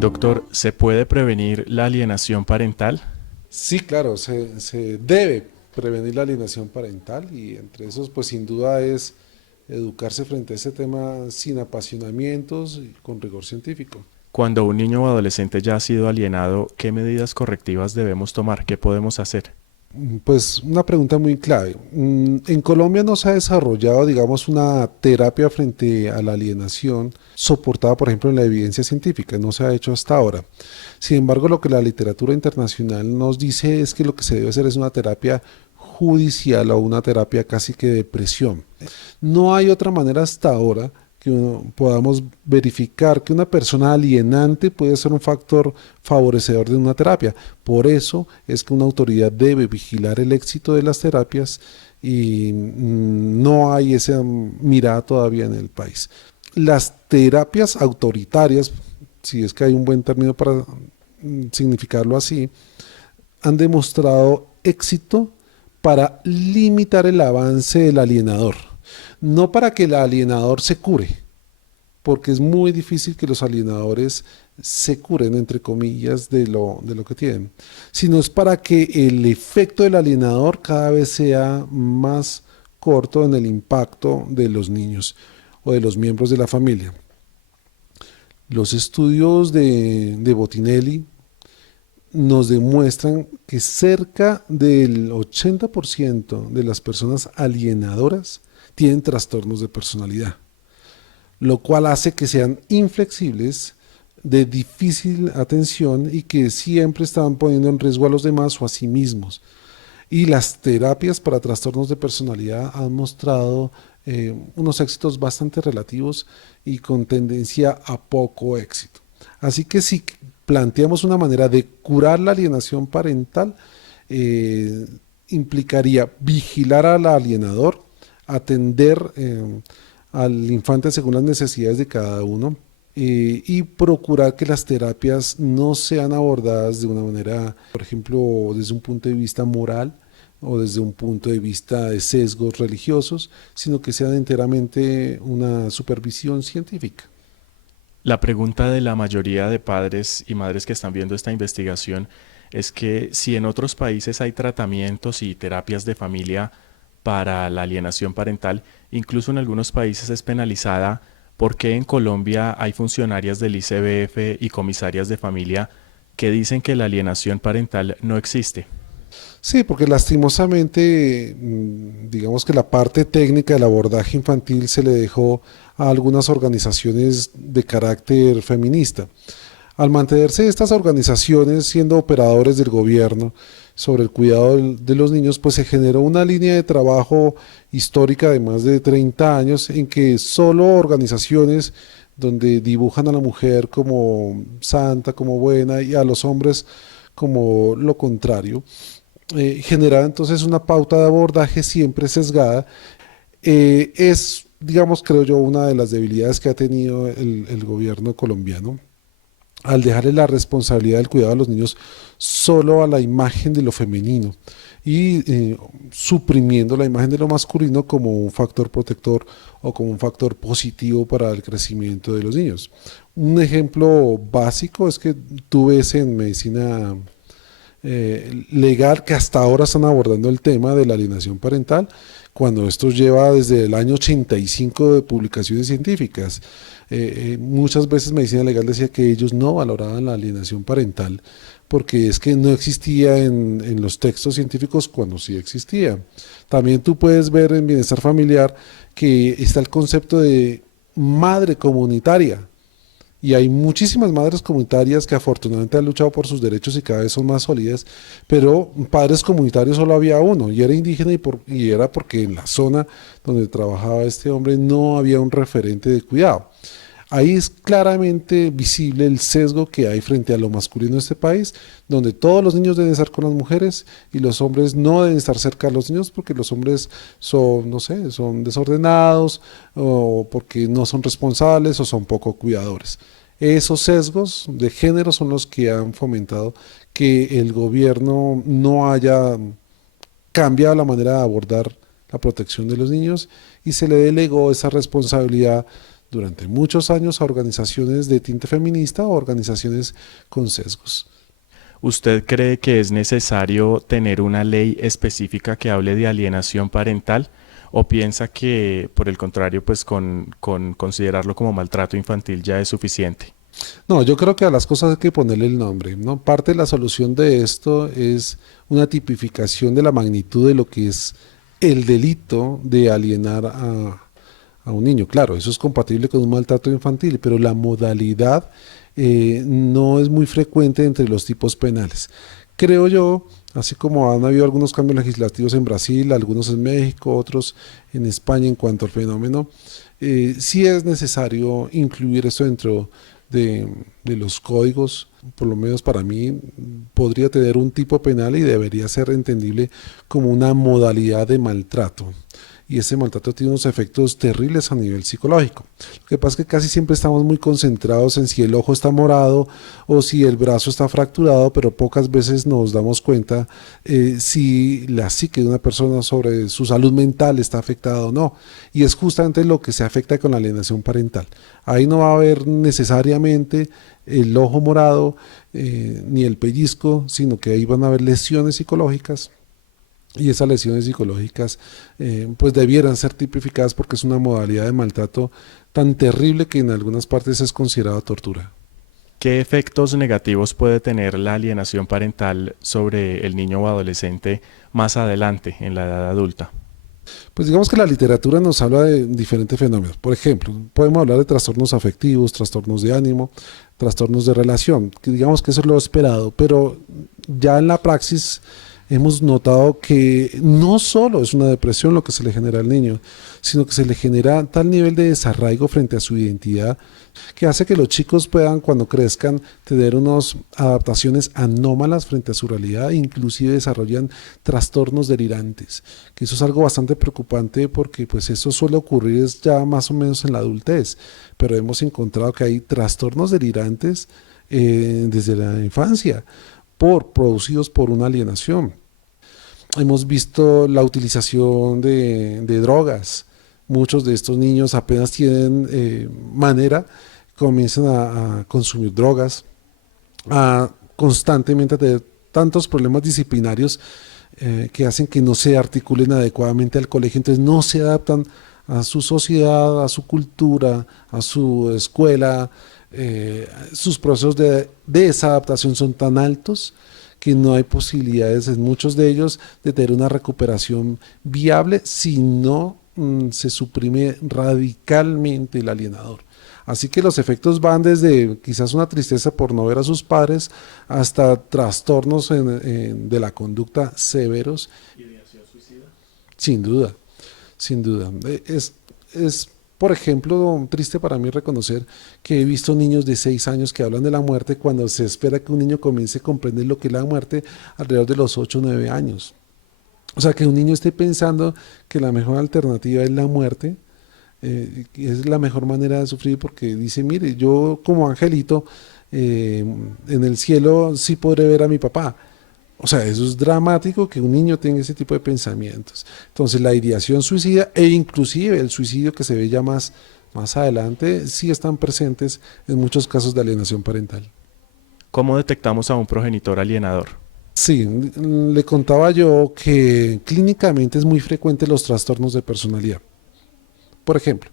Doctor, ¿se puede prevenir la alienación parental? Sí, claro, se debe prevenir la alienación parental y entre esos, pues sin duda es educarse frente a ese tema sin apasionamientos y con rigor científico. Cuando un niño o adolescente ya ha sido alienado, ¿qué medidas correctivas debemos tomar? ¿Qué podemos hacer? Pues una pregunta muy clave. En Colombia no se ha desarrollado, digamos, una terapia frente a la alienación soportada, por ejemplo, en la evidencia científica. No se ha hecho hasta ahora. Sin embargo, lo que la literatura internacional nos dice es que lo que se debe hacer es una terapia judicial o una terapia casi que de presión. No hay otra manera hasta ahora que podamos verificar que una persona alienante puede ser un factor favorecedor de una terapia. Por eso es que una autoridad debe vigilar el éxito de las terapias y no hay esa mirada todavía en el país. Las terapias autoritarias, si es que hay un buen término para significarlo así, han demostrado éxito para limitar el avance del alienador, no para que el alienador se cure, porque es muy difícil que los alienadores se curen, entre comillas, de lo que tienen, sino es para que el efecto del alienador cada vez sea más corto en el impacto de los niños o de los miembros de la familia. Los estudios de Botinelli nos demuestran que cerca del 80% de las personas alienadoras tienen trastornos de personalidad, lo cual hace que sean inflexibles, de difícil atención y que siempre están poniendo en riesgo a los demás o a sí mismos. Y las terapias para trastornos de personalidad han mostrado unos éxitos bastante relativos y con tendencia a poco éxito. Así que si planteamos una manera de curar la alienación parental, eh, implicaría vigilar al alienador, atender al infante según las necesidades de cada uno y procurar que las terapias no sean abordadas de una manera, por ejemplo, desde un punto de vista moral o desde un punto de vista de sesgos religiosos, sino que sean enteramente una supervisión científica. La pregunta de la mayoría de padres y madres que están viendo esta investigación es que si en otros países hay tratamientos y terapias de familia para la alienación parental, incluso en algunos países es penalizada, ¿por qué en Colombia hay funcionarias del ICBF y comisarias de familia que dicen que la alienación parental no existe? Sí, porque lastimosamente, digamos que la parte técnica del abordaje infantil se le dejó a algunas organizaciones de carácter feminista. Al mantenerse estas organizaciones siendo operadores del gobierno sobre el cuidado de los niños, pues se generó una línea de trabajo histórica de más de 30 años en que solo organizaciones donde dibujan a la mujer como santa, como buena y a los hombres como lo contrario, generar entonces una pauta de abordaje siempre sesgada. Es, digamos, creo yo, una de las debilidades que ha tenido el gobierno colombiano al dejarle la responsabilidad del cuidado de los niños solo a la imagen de lo femenino y suprimiendo la imagen de lo masculino como un factor protector o como un factor positivo para el crecimiento de los niños. Un ejemplo básico es que tú ves en medicina legal que hasta ahora están abordando el tema de la alienación parental, cuando esto lleva desde el año 85 de publicaciones científicas. Muchas veces medicina legal decía que ellos no valoraban la alienación parental porque es que no existía en los textos científicos cuando sí existía. También tú puedes ver en bienestar familiar que está el concepto de madre comunitaria. Y hay muchísimas madres comunitarias que afortunadamente han luchado por sus derechos y cada vez son más sólidas, pero padres comunitarios solo había uno y era indígena y era porque en la zona donde trabajaba este hombre no había un referente de cuidado. Ahí es claramente visible el sesgo que hay frente a lo masculino en este país, donde todos los niños deben estar con las mujeres y los hombres no deben estar cerca de los niños porque los hombres son, no sé, son desordenados o porque no son responsables o son poco cuidadores. Esos sesgos de género son los que han fomentado que el gobierno no haya cambiado la manera de abordar la protección de los niños y se le delegó esa responsabilidad durante muchos años a organizaciones de tinte feminista o organizaciones con sesgos. ¿Usted cree que es necesario tener una ley específica que hable de alienación parental? ¿O piensa que, por el contrario, pues con considerarlo como maltrato infantil ya es suficiente? No, yo creo que a las cosas hay que ponerle el nombre, ¿no? Parte de la solución de esto es una tipificación de la magnitud de lo que es el delito de alienar a un niño. Claro, eso es compatible con un maltrato infantil, pero la modalidad no es muy frecuente entre los tipos penales. Creo yo, así como han habido algunos cambios legislativos en Brasil, algunos en México, otros en España en cuanto al fenómeno, sí es necesario incluir esto dentro de los códigos. Por lo menos para mí podría tener un tipo penal y debería ser entendible como una modalidad de maltrato. Y ese maltrato tiene unos efectos terribles a nivel psicológico. Lo que pasa es que casi siempre estamos muy concentrados en si el ojo está morado o si el brazo está fracturado, pero pocas veces nos damos cuenta si la psique de una persona sobre su salud mental está afectada o no. Y es justamente lo que se afecta con la alienación parental. Ahí no va a haber necesariamente el ojo morado ni el pellizco, sino que ahí van a haber lesiones psicológicas y esas lesiones psicológicas pues debieran ser tipificadas porque es una modalidad de maltrato tan terrible que en algunas partes es considerada tortura. ¿Qué efectos negativos puede tener la alienación parental sobre el niño o adolescente más adelante en la edad adulta? Pues digamos que la literatura nos habla de diferentes fenómenos. Por ejemplo, podemos hablar de trastornos afectivos, trastornos de ánimo, trastornos de relación, que digamos que eso es lo esperado, pero ya en la praxis hemos notado que no solo es una depresión lo que se le genera al niño, sino que se le genera tal nivel de desarraigo frente a su identidad que hace que los chicos puedan, cuando crezcan, tener unas adaptaciones anómalas frente a su realidad e inclusive desarrollan trastornos delirantes, que eso es algo bastante preocupante porque pues eso suele ocurrir ya más o menos en la adultez, pero hemos encontrado que hay trastornos delirantes desde la infancia, producidos por una alienación. Hemos visto la utilización de drogas. Muchos de estos niños apenas tienen manera, comienzan a consumir drogas, a constantemente tener tantos problemas disciplinarios que hacen que no se articulen adecuadamente al colegio, entonces no se adaptan a su sociedad, a su cultura, a su escuela. Sus procesos de desadaptación son tan altos que no hay posibilidades en muchos de ellos de tener una recuperación viable si no se suprime radicalmente el alienador. Así que los efectos van desde quizás una tristeza por no ver a sus padres hasta trastornos de la conducta severos. ¿Ideación suicida? Sin duda, sin duda. Es, por ejemplo, triste para mí reconocer que he visto niños de 6 años que hablan de la muerte cuando se espera que un niño comience a comprender lo que es la muerte alrededor de los 8 o 9 años. O sea, que un niño esté pensando que la mejor alternativa es la muerte, es la mejor manera de sufrir porque dice, mire, yo como angelito en el cielo sí podré ver a mi papá. O sea, eso es dramático que un niño tenga ese tipo de pensamientos. Entonces, la ideación suicida e inclusive el suicidio que se ve ya más adelante sí están presentes en muchos casos de alienación parental. ¿Cómo detectamos a un progenitor alienador? Sí, le contaba yo que clínicamente es muy frecuente los trastornos de personalidad. Por ejemplo,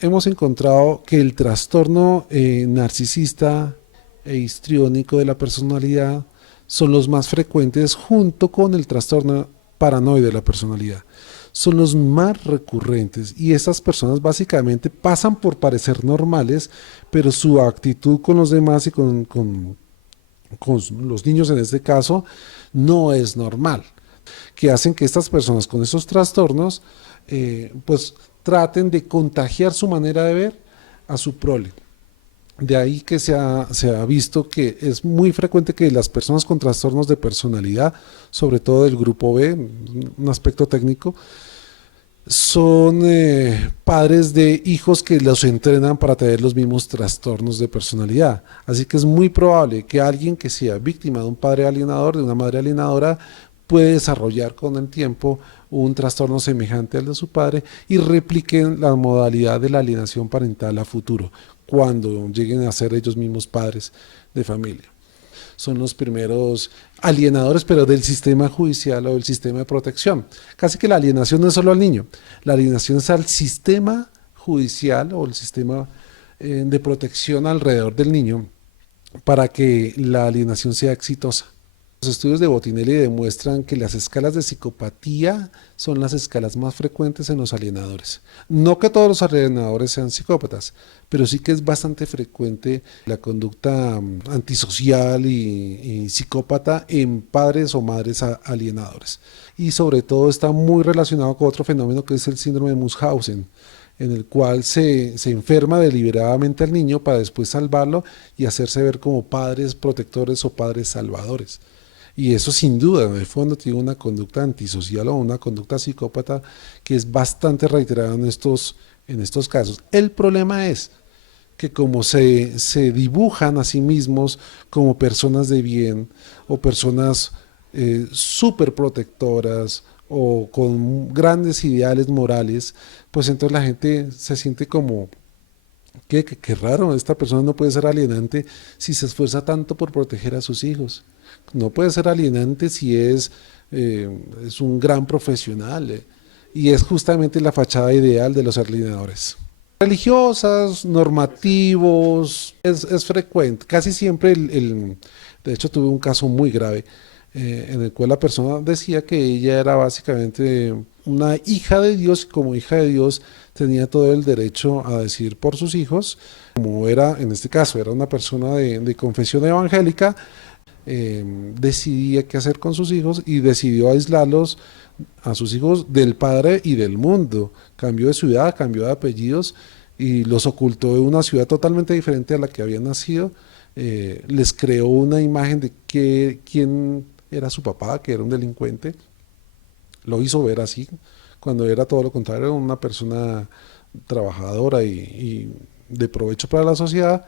hemos encontrado que el trastorno narcisista e histriónico de la personalidad son los más frecuentes junto con el trastorno paranoide de la personalidad. Son los más recurrentes y estas personas básicamente pasan por parecer normales, pero su actitud con los demás y con los niños en este caso no es normal, que hacen que estas personas con esos trastornos pues traten de contagiar su manera de ver a su prole. De ahí que se ha visto que es muy frecuente que las personas con trastornos de personalidad, sobre todo del grupo B, un aspecto técnico, son padres de hijos que los entrenan para tener los mismos trastornos de personalidad. Así que es muy probable que alguien que sea víctima de un padre alienador, de una madre alienadora, puede desarrollar con el tiempo un trastorno semejante al de su padre y repliquen la modalidad de la alienación parental a futuro, cuando lleguen a ser ellos mismos padres de familia. Son los primeros alienadores, pero del sistema judicial o del sistema de protección. Casi que la alienación no es solo al niño, la alienación es al sistema judicial o el sistema de protección alrededor del niño para que la alienación sea exitosa. Los estudios de Botinelli demuestran que las escalas de psicopatía son las escalas más frecuentes en los alienadores. No que todos los alienadores sean psicópatas, pero sí que es bastante frecuente la conducta antisocial y psicópata en padres o madres alienadores. Y sobre todo está muy relacionado con otro fenómeno que es el síndrome de Munchausen, en el cual se enferma deliberadamente al niño para después salvarlo y hacerse ver como padres protectores o padres salvadores. Y eso sin duda, en el fondo, tiene una conducta antisocial o una conducta psicópata que es bastante reiterada en estos casos. El problema es que como se dibujan a sí mismos como personas de bien o personas súper protectoras o con grandes ideales morales, pues entonces la gente se siente como, qué raro, esta persona no puede ser alienante si se esfuerza tanto por proteger a sus hijos. No puede ser alienante si es un gran profesional. Y es justamente la fachada ideal de los alienadores. Religiosas, normativos, es frecuente. Casi siempre, de hecho tuve un caso muy grave en el cual la persona decía que ella era básicamente una hija de Dios y como hija de Dios tenía todo el derecho a decidir por sus hijos. Como era, en este caso, era una persona de confesión evangélica, decidía qué hacer con sus hijos y decidió aislarlos a sus hijos del padre y del mundo. Cambió de ciudad, cambió de apellidos y los ocultó de una ciudad totalmente diferente a la que habían nacido. Les creó una imagen de quién era su papá, que era un delincuente. Lo hizo ver así, cuando era todo lo contrario, una persona trabajadora y de provecho para la sociedad.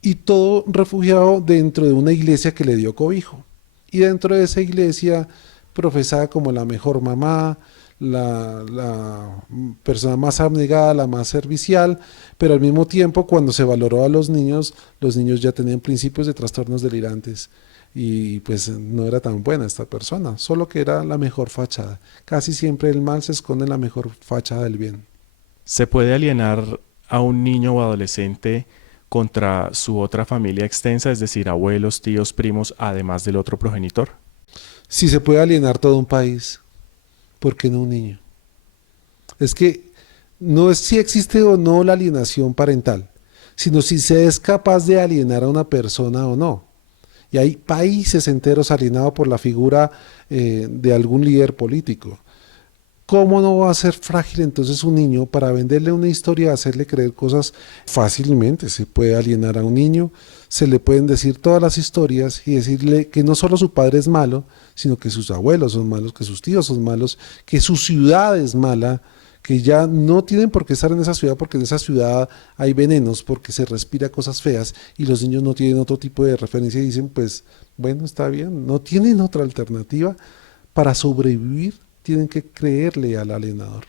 Y todo refugiado dentro de una iglesia que le dio cobijo. Y dentro de esa iglesia profesada como la mejor mamá, la persona más abnegada, la más servicial, pero al mismo tiempo cuando se valoró a los niños ya tenían principios de trastornos delirantes. Y pues no era tan buena esta persona, solo que era la mejor fachada. Casi siempre el mal se esconde en la mejor fachada del bien. ¿Se puede alienar a un niño o adolescente contra su otra familia extensa, es decir, abuelos, tíos, primos, además del otro progenitor? Si se puede alienar todo un país, ¿por qué no un niño? Es que no es si existe o no la alienación parental, sino si se es capaz de alienar a una persona o no. Y hay países enteros alienados por la figura de algún líder político. ¿Cómo no va a ser frágil entonces un niño para venderle una historia, hacerle creer cosas fácilmente? Se puede alienar a un niño, se le pueden decir todas las historias y decirle que no solo su padre es malo, sino que sus abuelos son malos, que sus tíos son malos, que su ciudad es mala, que ya no tienen por qué estar en esa ciudad porque en esa ciudad hay venenos, porque se respira cosas feas y los niños no tienen otro tipo de referencia y dicen, pues bueno, está bien, no tienen otra alternativa para sobrevivir, tienen que creerle al alienador.